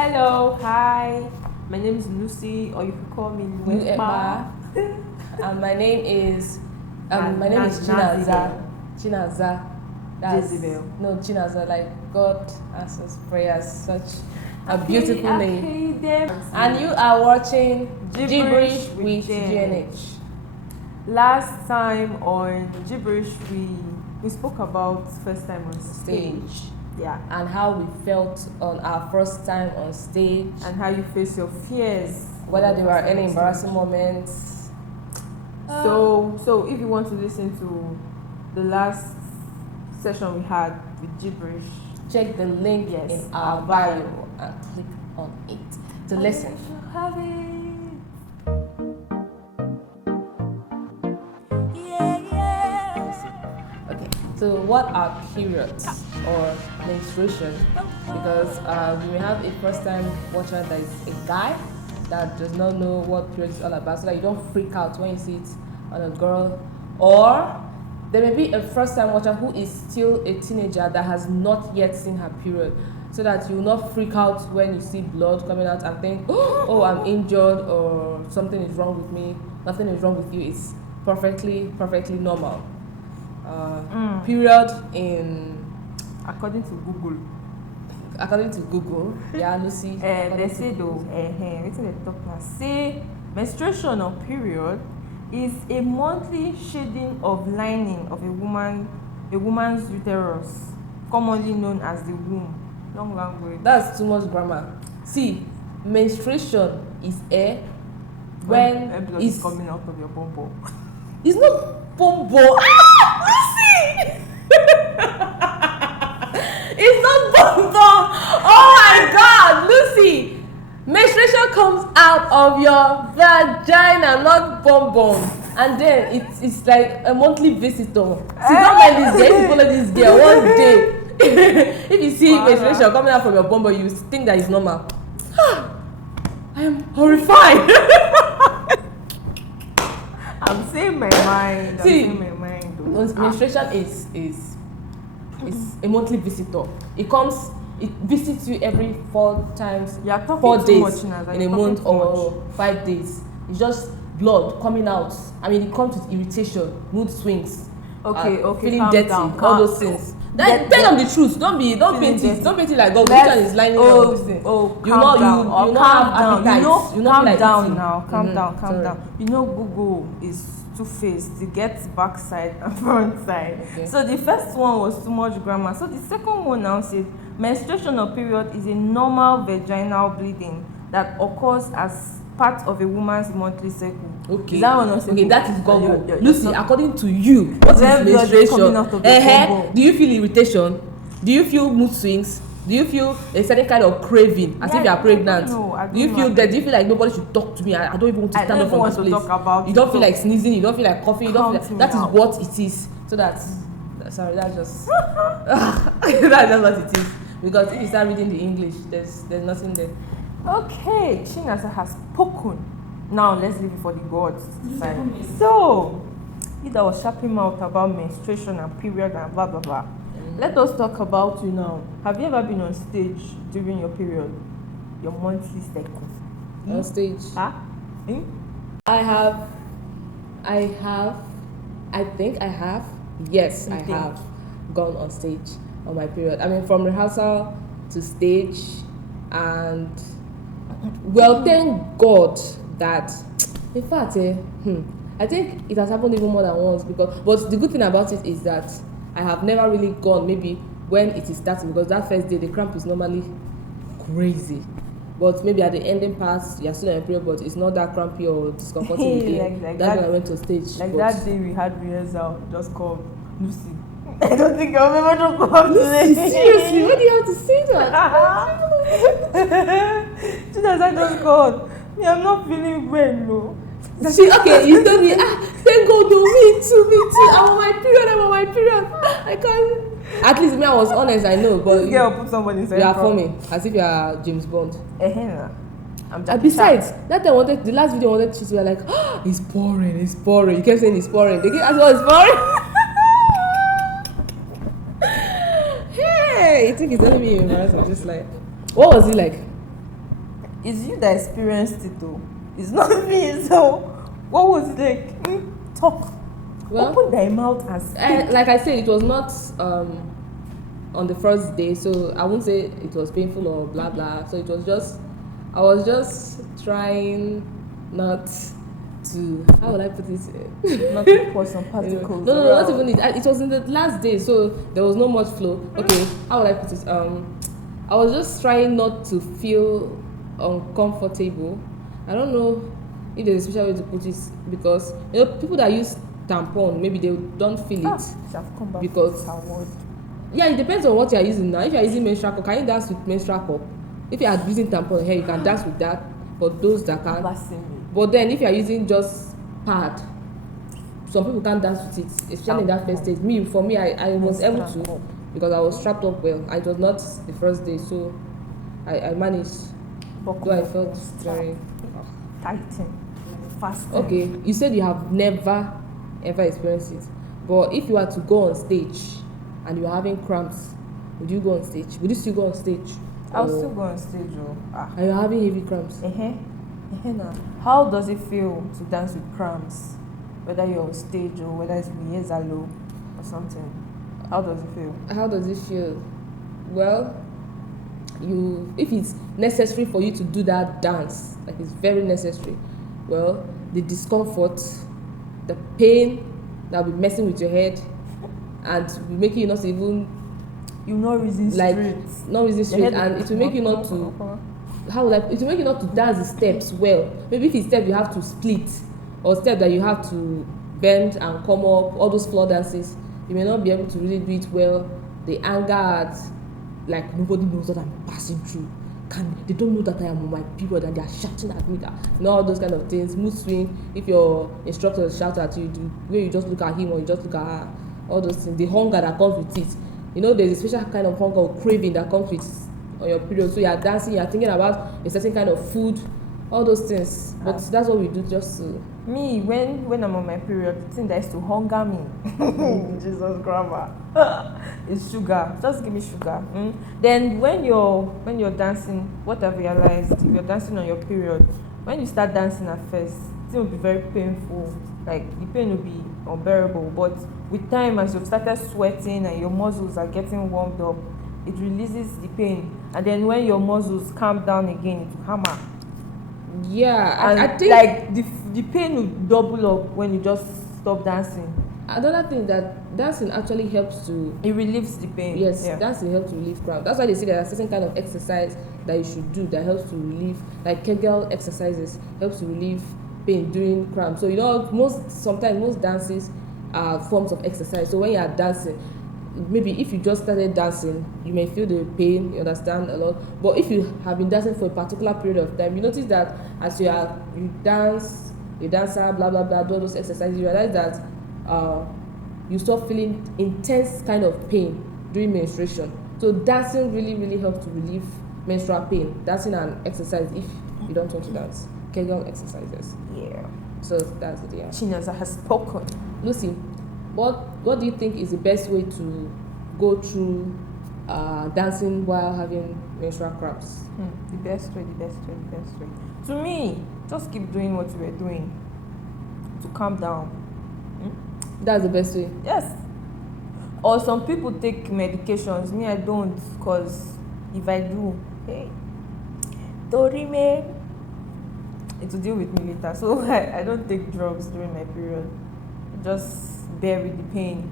Hello, hi. My name is Lucy, or you can call me Nwekpa. And my name is Chinaza. Chinaza. That's Jezebel. no Chinaza. Like God answers prayers. Such a beautiful name. And you are watching Jibberish with GNH. Last time on Jibberish, we spoke about first time on stage. Yeah. And how we felt on our first time on stage. And how you face your fears. Whether there were any embarrassing moments. So if you want to listen to the last session we had with Jibberish, check the link in our bio and click on it to listen. Have it. So what are periods or menstruation? Because we may have a first time watcher that is a guy that does not know what periods is all about, so that you don't freak out when you see it on a girl. Or there may be a first time watcher who is still a teenager that has not yet seen her period, so that you will not freak out when you see blood coming out and think, oh, I'm injured or something is wrong with me. Nothing is wrong with you. It's perfectly normal. Period in According to Google, yeah, Lucy. They say though, wetin they talk now? Say menstruation or period is a monthly shedding of lining of a woman's uterus, commonly known as the womb. Long language. That's too much grammar. See, menstruation is when blood is coming out of your bum. It's not bum. Lucy! It's not bum. Oh my God, Lucy! Menstruation comes out of your vagina, not bum. And then it's like a monthly visitor. See, don't mind this girl. If you follow this girl one day, if you see menstruation coming out from your bum, you think that it's normal. I am horrified. I'm saying my mind. Menstruation is a monthly visitor. It visits you every 4 times, 4 days in a month or 5 days. It's just blood coming out. I mean, it comes with irritation, mood swings, feeling dirty, all those things. Tell them the truth. Don't paint it like God. Which one is lining up this thing? Calm down. You know, Google is two-faced. It gets backside and front side. Okay. So the first one was too much grammar. So the second one now says menstruation or period is a normal vaginal bleeding that occurs as part of a woman's monthly cycle. Okay. Is that one also? Okay, that is Google. Lucy, according to you, what is menstruation? Do you feel irritation? Do you feel mood swings? Do you feel a certain kind of craving as if you are pregnant? Do you feel that? Do you feel like nobody should talk to me? I don't even want to stand up from this place. You don't feel like sneezing. You don't feel like coughing. You don't feel like, that is what it is. So that's just that's just what it is. Because if you start reading the English, there's nothing there. Okay, Chinaza has spoken. Now let's leave it for the gods to decide. So, if there was sharping out about menstruation and period and blah blah blah, let us talk about you now. Have you ever been on stage during your period, your monthly cycle? On stage? Huh? I think I have. Yes, I have gone on stage on my period. I mean, from rehearsal to stage, and well, thank God that, in fact, I think it has happened even more than once. But the good thing about it is that I have never really gone maybe when it is starting, because that first day the cramp is normally crazy. But maybe at the ending part, you're still on a period, but it's not that crampy or discomforting again. like That's when I went to stage. That day we had rehearsal, just called Lucy. I don't think I'll ever talk about Lucy. Seriously, what do you have to say to her? I just called. I'm not feeling well, no. See, okay, you told me, thank God, no, me too. I'm on my period. I can't. At least me, I was honest, I know, but this girl put somebody inside. You are forming as if you are James Bond. And besides, that time the last video I wanted to were like, it's pouring. You kept saying it's pouring. They keep asking what it's pouring. Hey, you think it's only me embarrassed? I'm just like, what was it like? It's you that experienced it though. It's not me. So what was it like? Talk. Well, Open thy mouth and speak. like I said, it was not on the first day, so I won't say it was painful or blah blah. So it was just, I was just trying not to, how would I put it? Not to pour some particles. No, not even it. It was in the last day, so there was no much flow. Okay, how would I put it? I was just trying not to feel uncomfortable. I don't know if there's a special way to put it, because people that use tampon, maybe they don't feel it. Shall come back Because- to her word. Yeah, it depends on what you are using now. If you are using menstrual cup, can you dance with menstrual cup? If you are using tampon here, you can dance with that. For those that can't. Blasphemy. But then if you are using just pad, some people can't dance with it, especially in that first stage. For me, I was able to, because I was strapped up well. It was not the first day, so I managed. Though I felt very tighten, fast. okay. You said you have never ever experienced it, but if you were to go on stage and you are having cramps, would you go on stage? Would you still go on stage? I'll Or still go on stage. are you having heavy cramps? Now. How does it feel to dance with cramps? Whether you're on stage or whether it's low or something. How does it feel? How does it feel? Well, if it's necessary for you to do that dance, like it's very necessary, well, the discomfort, the pain that will be messing with your head and will make you not even You not reason like straight. not resist straight, and it will make you not to it will make you not to dance the steps well. Maybe if it's step you have to split, or step that you have to bend and come up, all those floor dances, you may not be able to really do it well. The anger at, like, nobody knows what I'm passing through. They don't know that I am on my period and they are shouting at me, that, all those kind of things. Mood swing, if your instructor shout at you, the way you just look at him or you just look at her, all those things. The hunger that comes with it. There's a special kind of hunger or craving that comes with on your period. So you are dancing, you are thinking about a certain kind of food, all those things. But that's what we do just to. Me, when I'm on my period, the thing that is to hunger me, Jesus grammar, is sugar. Just give me sugar. Then when you're dancing, what I've realized, if you're dancing on your period, when you start dancing at first, it will be very painful. Like the pain will be unbearable. But with time, as you've started sweating and your muscles are getting warmed up, it releases the pain. And then when your muscles calm down again, it will hammer. Yeah, And I think like the pain will double up when you just stop dancing. another thing that dancing actually helps to. It relieves the pain. Yes, Yeah. dancing helps to relieve cramp. That's why they say there are certain kind of exercise that you should do that helps to relieve, like Kegel exercises, helps to relieve pain during cramp. So sometimes most dances are forms of exercise. So when you are dancing, maybe if you just started dancing, you may feel the pain, you understand, a lot. But if you have been dancing for a particular period of time, you notice that as you dance, you dancer, blah blah blah, do all those exercises, you realize that you start feeling intense kind of pain during menstruation. So dancing really, really helps to relieve menstrual pain. Dancing and exercise if you don't want to dance. Kegel exercises. Yeah. So that's it, yeah. Chinaza has spoken. Lucy, what do you think is the best way to go through dancing while having menstrual cramps? The best way. To me, just keep doing what you were doing to calm down. That's the best way. Yes. Or some people take medications. Me, I don't, because if I do, hey, Dorime, it will deal with me later. So I don't take drugs during my period. I just bear with the pain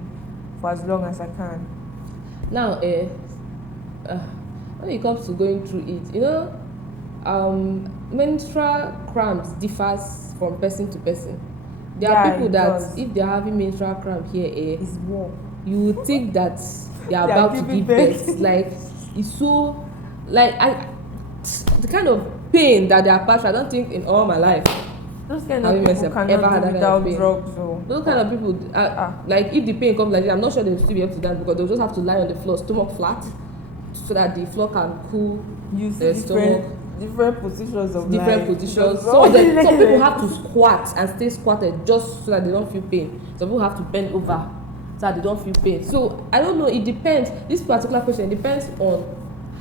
for as long as I can. Now, when it comes to going through it, menstrual cramps differs from person to person. There are people that if they're having menstrual cramp here, It's war. you would think that they are They are about to giving give birth. birth. Like, it's so, like, the kind of pain that they are passed through, I don't think in all my life Those kind have of you people ever cannot had do that kind of without pain? drugs. So. Those kind of people, like, if the pain comes like this, I'm not sure they'll still be able to dance, because they'll just have to lie on the floor, stomach flat, so that the floor can cool You see their stomach. different positions of Different life. positions. Because Some people have to squat and stay squatted just so that they don't feel pain. Some people have to bend over so that they don't feel pain. So I don't know. It depends. This particular question depends on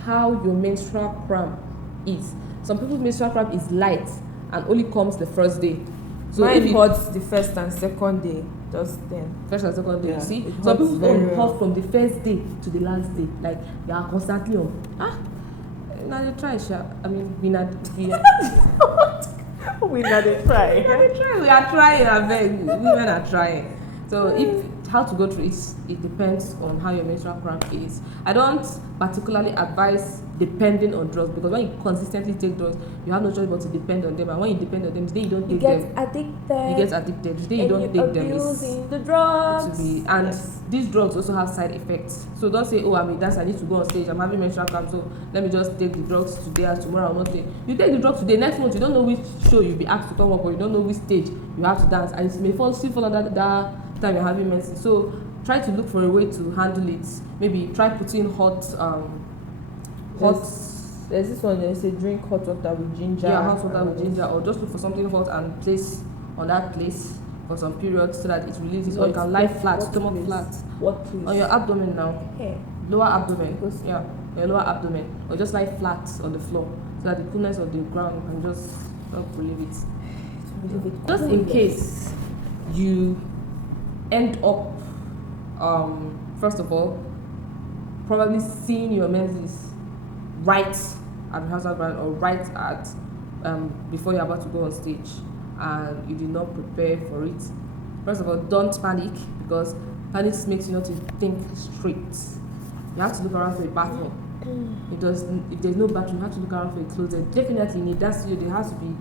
how your menstrual cramp is. Some people's menstrual cramp is light and only comes the first day. So mine if hurts the first and second day, just then. first and second day, Yeah, you see, it some hurts people very don't well. hurt from the first day to the last day. Like they are constantly on. Now you try, Sha. I mean, we not. We gotta try. We are trying. I beg. Women are trying. So if how to go through it, it depends on how your menstrual cramp is. I don't particularly advise depending on drugs, because when you consistently take drugs, you have no choice but to depend on them. And when you depend on them, the day you don't You take get them, addicted. you get addicted. The day you don't take them, it's abusing the drugs. to be. And Yes. these drugs also have side effects. So don't say, oh, I'm a dancer, I need to go on stage, I'm having menstrual cramp, so let me just take the drugs today and tomorrow I'll not take. You take the drugs today, next month you don't know which show you'll be asked to come up, or you don't know which stage you have to dance, and it may still fall under that time you're having menses. So try to look for a way to handle it. Maybe try putting hot There's this one, they say drink hot water with ginger. yeah, hot water with ginger, or just look for something hot and place on that place for some period so that it releases. Or you can lie flat, stomach flat. What place? On your abdomen now. Hair. Lower abdomen. Because- Yeah, your lower abdomen. Or just lie flat on the floor so that the coolness of the ground can just help relieve it. Just in case you end up, first of all, probably seeing your menses right at rehearsal ground, or right at before you're about to go on stage, and you did not prepare for it. First of all, don't panic, because panic makes you not to think straight. You have to look around for a bathroom. If there's no bathroom, you have to look around for a closet. Definitely in a dance studio there has to be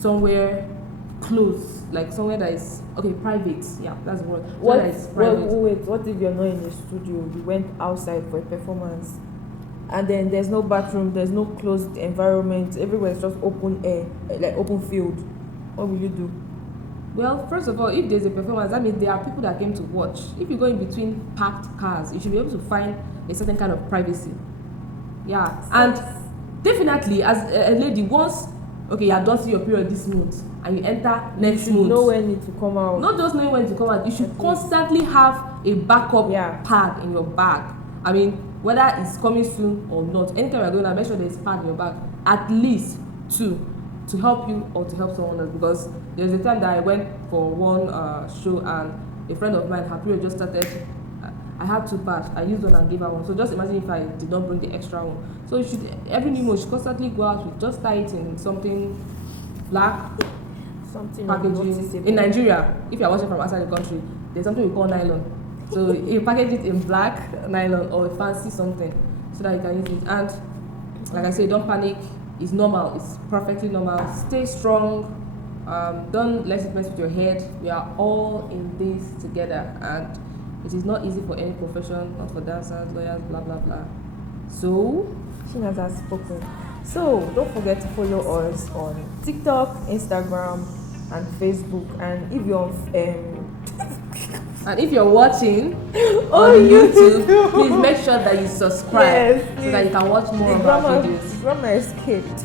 somewhere close, like somewhere that is private. Yeah, that's the word. Somewhere that is private. Wait, what if you're not in the studio? You went outside for a performance, and then there's no bathroom, there's no closed environment, everywhere is just open air, like open field. What will you do? Well, first of all, if there's a performance, that means there are people that came to watch. If you go in between parked cars, you should be able to find a certain kind of privacy. Yeah, and definitely as a lady, once you are done seeing your period this month and you enter next You month, know when need to come out. not just knowing when to come out, you should constantly have a backup pad in your bag. I mean, whether it's coming soon or not, anytime you're going out, make sure there's pad in your bag, at least 2, to help you or to help someone else. Because there's a time that I went for one show, and a friend of mine, her period just started. I had 2 pads. I used one and gave her one. So just imagine if I did not bring the extra one. So you should, every new month, you should constantly go out with, just tie it in something black, Something packaging. noticeable. In Nigeria, if you're watching from outside the country, there's something we call nylon. So you package it in black nylon or a fancy something so that you can use it. And like I say, don't panic. It's normal. It's perfectly normal. Stay strong. Don't let it mess with your head. We are all in this together, and it is not easy for any profession, not for dancers, lawyers, blah blah blah. So Chinaza has spoken. So don't forget to follow us on TikTok, Instagram, and Facebook. And if you're and if you're watching on YouTube, please make sure that you subscribe, Yes, so that you can watch more of our videos. The grammar escaped.